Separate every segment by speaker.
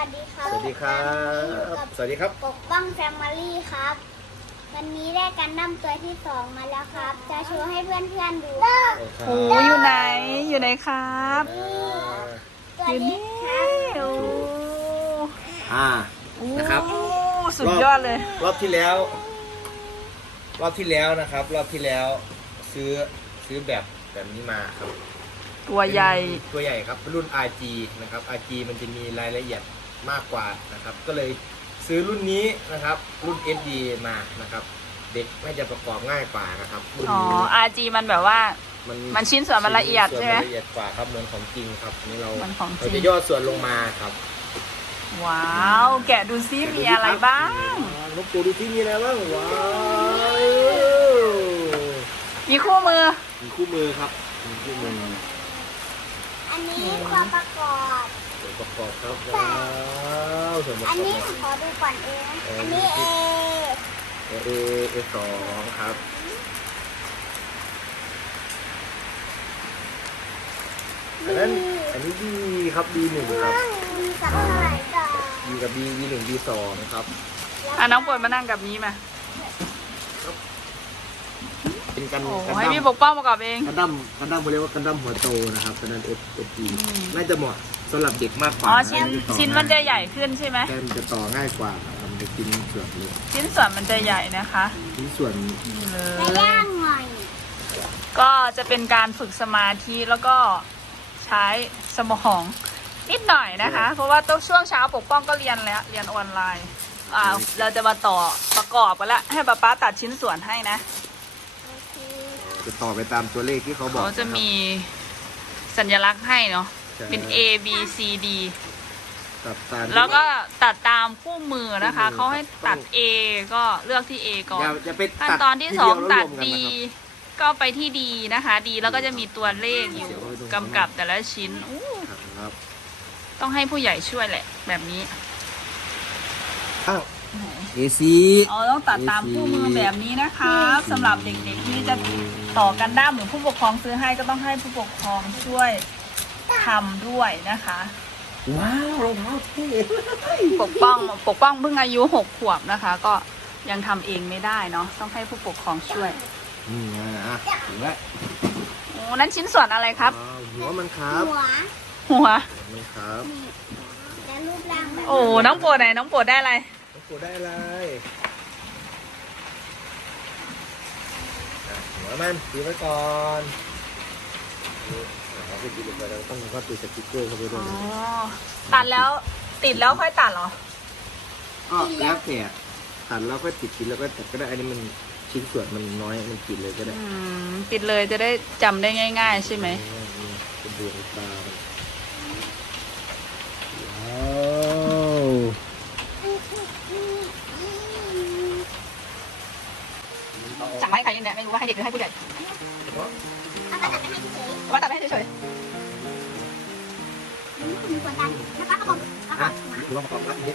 Speaker 1: วัสดีครับ
Speaker 2: สวัสดีครับ สวัสดีครับ
Speaker 1: ปกป้องแฟมิลี่ครับ วันนี้ได้กันดั้มตัวที่2มาแล้วครับ จะโชว์ให้เพื่อนๆดูครับ
Speaker 3: โอ้อยู่ไหนอยู่ไหนครับ
Speaker 1: ตัว
Speaker 3: อยู่
Speaker 1: เล็
Speaker 3: นี่
Speaker 1: กครับ
Speaker 3: โอ้
Speaker 2: นะครับ
Speaker 3: โอ้สุดยอดเลย
Speaker 2: รอบที่แล้วนะครับ รอบที่แล้วซื้อแบบนี้มาครับ
Speaker 3: ตัวใหญ่
Speaker 2: ตัวใหญ่ครับรุ่น RG นะครับ RG มันจะมีรายละเอียดมากกว่านะครับ ก็เลยซื้อรุ่นนี้นะครับ รุ่น SD มานะครับ เด็กน่าจะประกอบง่ายกว่านะครับรุ่น
Speaker 3: อ๋อ
Speaker 2: นี้
Speaker 3: RG มันแบบว่า มันชิ้นส่วนมันละเอียดใช่ไหม
Speaker 2: ชิ้นส่วนนละเอียดกว่าครับเหมือนของจริงครับนี่เรา
Speaker 3: เหมือนของจริง
Speaker 2: จะย่อส่วนลงมาครับ
Speaker 3: ว้าว แกะดูซิมีอะไรบ้าง
Speaker 2: ลูกปูดูที่มีอะไรบ้างว้าว
Speaker 3: มีคู่มือ
Speaker 2: มีคู่มือครับมีคู่มือ
Speaker 1: อันนี้ตัวประกอบ
Speaker 2: ส่วนประกอบครับว้าวส่วนประก
Speaker 1: อั
Speaker 2: อน บ
Speaker 1: นี้ขอดูก่อนเอง อันนี้
Speaker 2: A2 ครับอันนี้ B ครับ B1 ครับ
Speaker 1: มีกับอะไรก่อน
Speaker 2: B กับ B1 B2 ครับ
Speaker 3: อ่ะน้องปวดมานั่งกับนี้มา
Speaker 2: เป็นกัน
Speaker 3: โอ้
Speaker 2: กัน
Speaker 3: ให้
Speaker 2: ดั้ม
Speaker 3: พี่ปกป้องประกอบเอง
Speaker 2: กันดั้มเขาเรียกว่ากันดั้มหัวโตนะครับกันดั้ม FG น่าจะเหมาะสำหรับเด็กมากกว่า
Speaker 3: อ๋อชิ้นมันจะใหญ่ขึ้นใช่ไหม
Speaker 2: แกนจะต่อง่ายกว่าทำเป็นชิ้นส่วนเล็ก
Speaker 3: ชิ้นส่วนมันจะใหญ่นะคะ
Speaker 2: ชิ้นส่วน
Speaker 3: นี่เล
Speaker 1: จะ
Speaker 3: ย
Speaker 1: ย่างหน่อย
Speaker 3: ก็จะเป็นการฝึกสมาธิแล้วก็ใช้สมองนิดหน่อยนะคะ เพราะว่าต้องช่วงเช้าปกป้องก็เรียนแล้วเรียนออนไลน์เราจะมาต่อประกอบกันละให้ป๊าป๊าตัดชิ้นส่วนให้นะ
Speaker 1: โอเค
Speaker 2: จะต่อไปตามตัวเลขที่เขาบอก
Speaker 3: เขาจะมีสัญลักษณ์ให้เนาะเป็น A B C D
Speaker 2: ตัดตาม
Speaker 3: แล้วก็ตัดตามคู่มือนะคะเขาให้ตัด A ก็เลือกที่ A ก่อน
Speaker 2: อย่าไป
Speaker 3: ขั้น
Speaker 2: ตัด
Speaker 3: ตอนที่
Speaker 2: ที
Speaker 3: สอง
Speaker 2: เยว
Speaker 3: ตัด
Speaker 2: แล้วรวมกัน
Speaker 3: D
Speaker 2: นะครับ
Speaker 3: ก็ไปที่ D นะคะ D แล้วก็จะมีตัวเลขอยู่กำกับแต่ละชิ้นอู้
Speaker 2: ครับ
Speaker 3: ต้องให้ผู้ใหญ่ช่วยแหละแบบนี้
Speaker 2: อ้าว AC
Speaker 3: อ๋อต้องตัดตามคู่มือแบบนี้นะคะสำหรับเด็กๆที่จะต่อกันด้ามหรือผู้ปกครองซื้อให้ก็ต้องให้ผู้ปกครองช่วยทำด้วยนะคะ
Speaker 2: ว้าวรองเท้าเท่
Speaker 3: ปกป้องเพิ่งอายุ6 ขวบนะคะ ก็ยังทำเองไม่ได้เนาะต้องให้ผู้ปกครองช่วย
Speaker 2: นี่ไงอ่ะถึงแล้ว
Speaker 3: โอ้นั่นชิ้นส่วนอะไรครับ
Speaker 2: ว้าวหัวมันครับ
Speaker 1: หัว
Speaker 3: หัว
Speaker 2: มันครับ
Speaker 1: นี่และรูปร่างแบบ
Speaker 3: โอ้น้องโปรดไหนน้องโปรดได้อะไร
Speaker 2: น้องปูได้อะไรอ่ะหัวมันตีไว้ก่อนนี่เราไปตีไปแล้วต้องก็ติดสติ๊กเกอร์เข้าไปด้
Speaker 3: อ๋
Speaker 2: วย
Speaker 3: อ
Speaker 2: นะ
Speaker 3: ตัดแล้วติดแล้วค่อยตัดเหรอ
Speaker 2: ก็แล้วแต่ตัดแล้วก็ติดชิ้นแล้วก็ตัดก็ได้อันนี้มันชิ้นส่วนมันน้อยมันติดเลยก็ได้
Speaker 3: ติดเลยจะได้จำได้ง่ายๆใช่ไหม
Speaker 2: เป็นดวงตาว้าว
Speaker 3: สั่งมาให้ใครเนี่ยไม่รู้ว่าให้เด็กหรือให้ผู้ใหญ่
Speaker 1: เอามาตัดไปให้เฉย
Speaker 3: ว่าตัดให้เฉย
Speaker 1: มีคนดันแล้วก็ประกอบแล้วก็
Speaker 2: ฮะคือว่าประกอบรักนิด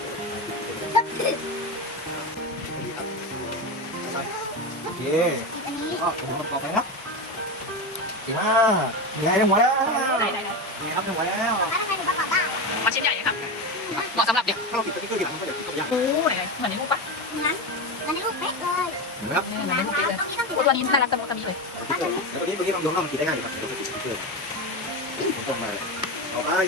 Speaker 2: โอเค
Speaker 1: อันนี้
Speaker 2: ก็ผมประกอบไปครับเก่งมากเหนื่อยทั้งหัวแล้ว
Speaker 3: ๆไหน
Speaker 2: เหนื่อยครับทั้งหัวแล้ว
Speaker 1: ถ้าทำไมถึงประกอบได้
Speaker 3: ๆมันชิ้นใหญ่ครับเหมาะสำหรับเด็ก
Speaker 2: ถ้าเราติดสติ๊กเกอร์ทีหลังมันก็เดี๋ยวตกยาก
Speaker 3: โอ้ไหนๆเหมือนในรูปปะ
Speaker 1: นั้นในรูปเป๊ะเลย
Speaker 2: เห็นไหมครับ
Speaker 3: เหมือนในรูปเลย
Speaker 1: ตรงนี้ต้องติด
Speaker 3: ตัวนี้น่ารักตะมุตะมีเลย
Speaker 2: แล้วตัวนี้เราติดได้ง่ายอยู่ครับเดี๋ยวติดสติ๊กเกอร์ผมต้องมาเอาไป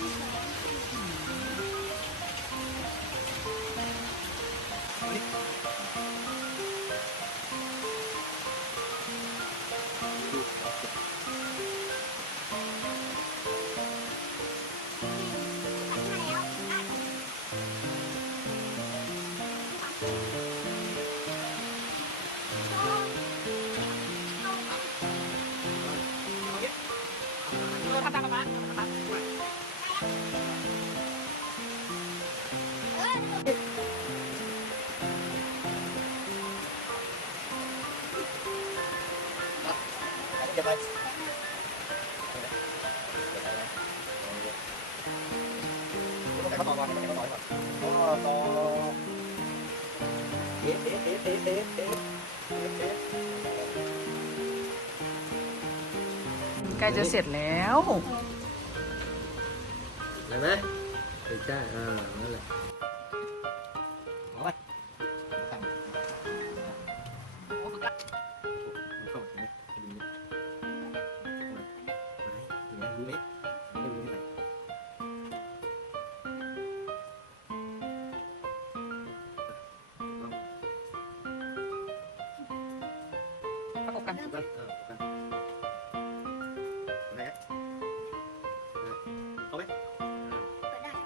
Speaker 2: เดี๋ยวไปแต่เขาต่อก่อนเขาต่อก่อนต่อเอ๊ะ
Speaker 3: ใกล้จะเสร็จแล้ว
Speaker 2: เห็นไหมใช่นั่นแหละเอาไปตั้งเข้าไปไหมดูนี่รู้ไหมไม่รู้ไหม
Speaker 3: ประกบกัน
Speaker 2: กันกันไหนเอาไหม
Speaker 1: เปิดได้ใช่ไหม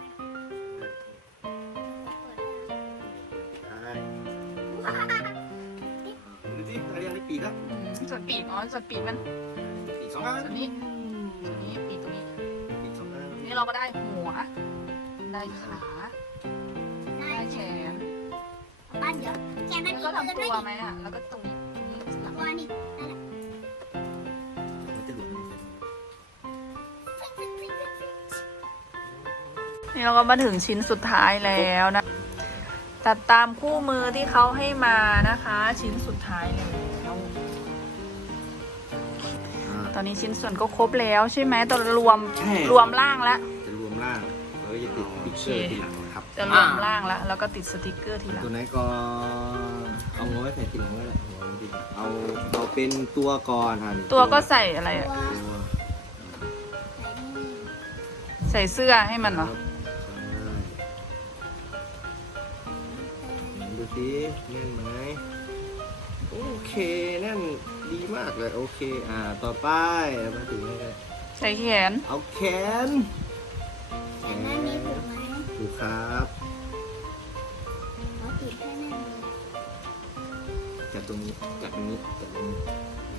Speaker 1: เปิดได้
Speaker 2: ได้ดูสิอะไรยังได้ปีกแล้ว
Speaker 3: ส่วนปีกส่วนปีกมัน
Speaker 2: ปีก2 อัน
Speaker 3: ส่วนนี้ปีกตรงนี้
Speaker 2: ปีก2 อัน
Speaker 3: นี่เราก็ได้หัว ได้ขา
Speaker 1: ได้
Speaker 3: ได้แขน
Speaker 1: บ้านเดี๋ยวแกมัน
Speaker 3: แล้ว
Speaker 1: มี
Speaker 3: ก็
Speaker 1: เงิน
Speaker 3: ทำ
Speaker 1: ด้
Speaker 3: ตัว
Speaker 1: วย
Speaker 3: ไหมอ่ะ แล้วก็ตรงนี้หลัง
Speaker 1: ตัวนี่นั่นแหละ
Speaker 2: มันจะหลุด
Speaker 3: นี่เราก็มาถึงชิ้นสุดท้ายแล้วนะ ตัดตามคู่มือที่เขาให้มานะคะ ชิ้นสุดท้ายแล้ว ตอนนี้ชิ้นส่วนก็ครบแล้วใช่ไหมตอนรวมร่างแล้ว
Speaker 2: จะรวมร่างเราจะติดพิกเซอร์ทีหลังครับ
Speaker 3: จะรวมร่างแล้ว แล้วก็ติดสติกเกอร์ทีหลัง
Speaker 2: ตัวไหนก็เอาหัวไว้ใส่ติ่งไว้แหละหัวไม่ติดเอาเป็นตัวก่อนนี่
Speaker 3: ตัวก็ใส่อะไรอะ
Speaker 1: ตัว
Speaker 2: ตัว
Speaker 3: ใส่เสื้อให้มันเหรอ
Speaker 2: ดูสิแน่นไหมโอเคแน่นดีมากเลยโอเคต่อไปมาถึงนี่เลย
Speaker 3: ใส่แขน
Speaker 2: เอาแขน
Speaker 1: แต่แม่มีผูกไหม
Speaker 2: ดูครับ
Speaker 1: เขาติดให้แม่เลย
Speaker 2: จับตรงนี้จับตรงนี้จับตรงนี้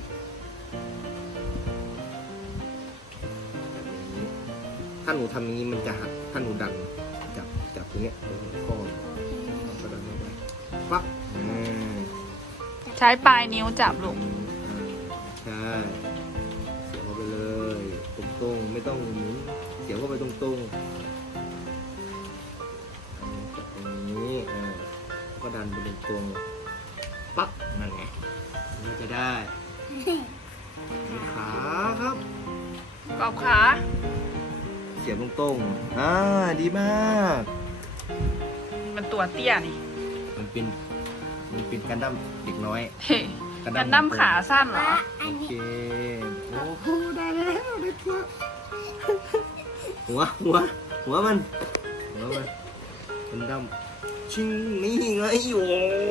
Speaker 2: จับตรงนี้ถ้าหนูทำอย่างนี้มันจะหักถ้าหนูดันจับตรงเนี้ยตรงหัวข้อ
Speaker 1: โอเค
Speaker 2: ก็ดันลงไปปั๊บ
Speaker 3: ใช้ปลายนิ้วจับลูก
Speaker 2: ใช่เสียบเข้าไปเลยตรงๆไม่ต้องหมุนเสียบเข้าไปตรงๆจับตรงนี้แล้วก็ดันไปตรงๆปั๊บนั่นไงนี่จะได้มีขาครับ
Speaker 3: กรอบขา
Speaker 2: เสียบตรงๆดีมาก
Speaker 3: มันตัวเตี้ยนี่
Speaker 2: มันเป็นการดั้มเด็กน้อย
Speaker 3: เฮ้กันดั้มขาสั้นเหรอ
Speaker 1: ว่าอั
Speaker 2: โอน เค
Speaker 1: นี้
Speaker 2: โอ้โหได้แล้วได้ตัวหัวมันดั้มชิงนี่ไงโอ้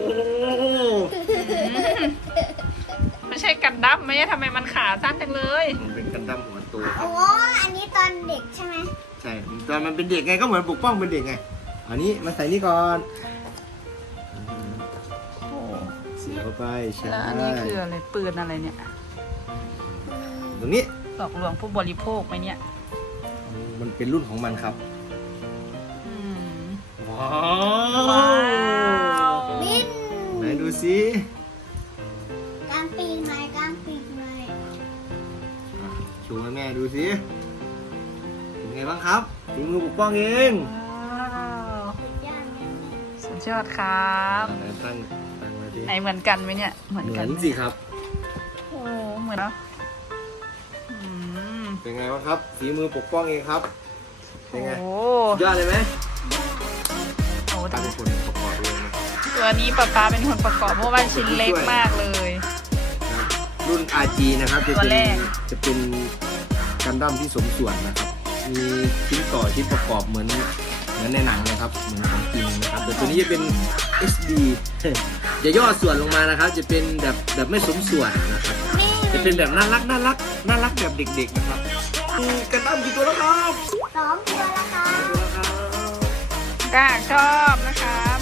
Speaker 3: ไม่ใช่กันดั้มไม่ใช่ทำไมมันขาสั้นจังเลย
Speaker 2: มันเป็นการดั้มหัวโตครั
Speaker 1: โอ้
Speaker 2: บ
Speaker 1: อันนี้ตอนเด็กใช่ไหม
Speaker 2: ใช่ตอนมันเป็นเด็กไงก็เหมือนปกป้องเป็นเด็กไงอันนี้มาใส่นี่ก่อน
Speaker 3: โอ้
Speaker 2: เสียบเข้าไปใช่
Speaker 3: แล้วอันนี้คืออะไรปืนอะไรเนี่ย
Speaker 2: ตรงนี้
Speaker 3: หลอกลวงผู้บริโภคไหมเนี่ย
Speaker 2: มันเป็นรุ่นของมันครับ
Speaker 3: อืม
Speaker 2: ว้า
Speaker 3: ว้าว
Speaker 1: บิน
Speaker 2: ไหนดูสิ
Speaker 1: กางปีกหน่อยกางปีกหน่อย
Speaker 2: โชว์ให้แม่ดูสิเป็นไงบ้างครับฝีมือปกป้องเอง
Speaker 3: ว้าว
Speaker 1: สุดยอดแม่
Speaker 3: สุดยอดครับ
Speaker 2: ไหนตั้งไว้ดิ
Speaker 3: ไหนเหมือนกันไหมเนี่ย เหมือน
Speaker 2: เหมื
Speaker 3: กั
Speaker 2: อน นสิครับ
Speaker 3: โอ้เหมือนเนาะอืม
Speaker 2: เป็นไงบ้างครับฝีมือปกป้องเองครับเป็นไง
Speaker 3: โอ้
Speaker 2: สุดยอดเลยไหม
Speaker 3: โห
Speaker 2: ตั้งคนประกอบเองนะ
Speaker 3: ตัวนี้ป๊าป๊าเป็นคนประกอบเพราะว่าชิ้นเล็กมากเลย
Speaker 2: รุ่น RG นะครับจะ
Speaker 3: ตัว
Speaker 2: เป็น
Speaker 3: แรก
Speaker 2: กันดั้มที่สมส่วนนะครับ มีชิ้นต่อชิ้นประกอบเหมือนในหนังนะครับเหมือนของจริงนะครับแต่ตัวนี้จะเป็น SD จะย่อส่วนลงมานะครับ จะเป็นแบบไม่สมส่วนนะครับ จะเป็นแบบน่ารักแบบเด็กๆนะครับกันดั้มกี่ตัวแล้วครับ
Speaker 1: 2 ตัวละค่ะ
Speaker 2: ตัวแล้วครับ
Speaker 3: กล้าชอบนะครับ